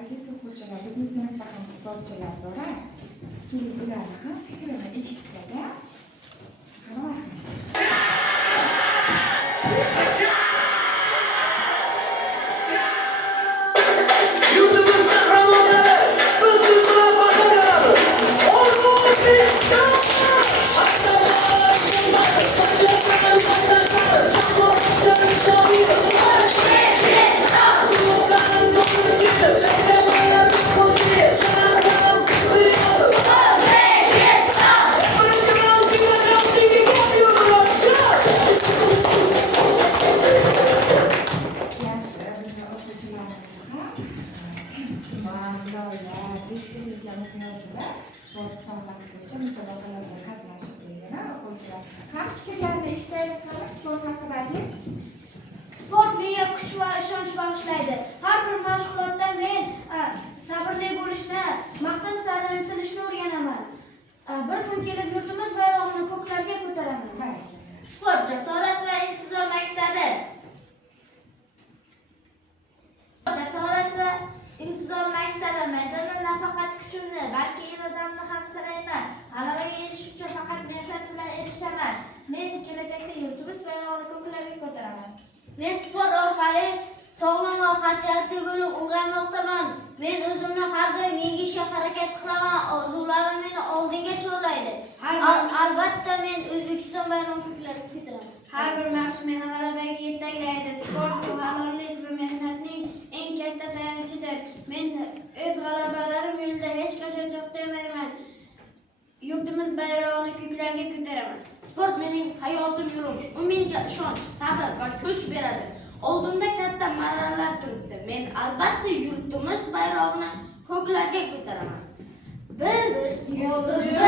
Aziz o'quvchilar, bizning sinfda ham sportchilar bor. Keling, ularni ham fikrini eshitsa-da, sport sohasi bo'yicha musobaqalarga qatnashib kelgan o'quvchilar ham fikrlarini eshitayotganmiz. Sport haqidagi sport menga kuch va ishonch bag'ishlaydi. Har bir mashg'ulotda men sabrli bo'lishni, maqsad sari intilishni o'rganaman. Bir kun kelib yurtimiz bayrog'ini ko'klarga ko'taraman. Sport jasorat va intizom maktabi. Jasorat va intizom maktabi maydonda nafaqat kuchimni, balki irodamni ham sinayman. G'alabaga erishish uchun faqat mehnat bilan erishaman. Men kelajakda yurtimiz bayrog'ini ko'klarga ko'taraman. Men sport orqali sog'lom va qat'iyatli bo'lib ulg'aymoqdaman. Men o'zimni har doim yengishga harakat qilaman. Orzularim meni oldinga chorlaydi. Albatta men O'zbekiston bayrog'ini ko'klarga ko'taraman. Har bir mashq meni g'alabaga yetaklaydi. Sport halollik va mehnatning eng katta tayanchidir. Men o'z g'alabalarim yo'lida hech qachon to'xtamayman. Yurtimiz bayrog'ini ko'klarga ko'taraman. Sport mening hayotim yo'lim. U menga ishonch, sabr va kuch beradi. Oldimda katta marralar turibdi. Men albatta yurtimiz bayrog'ini ko'klarga ko'taraman. Biz yo'lida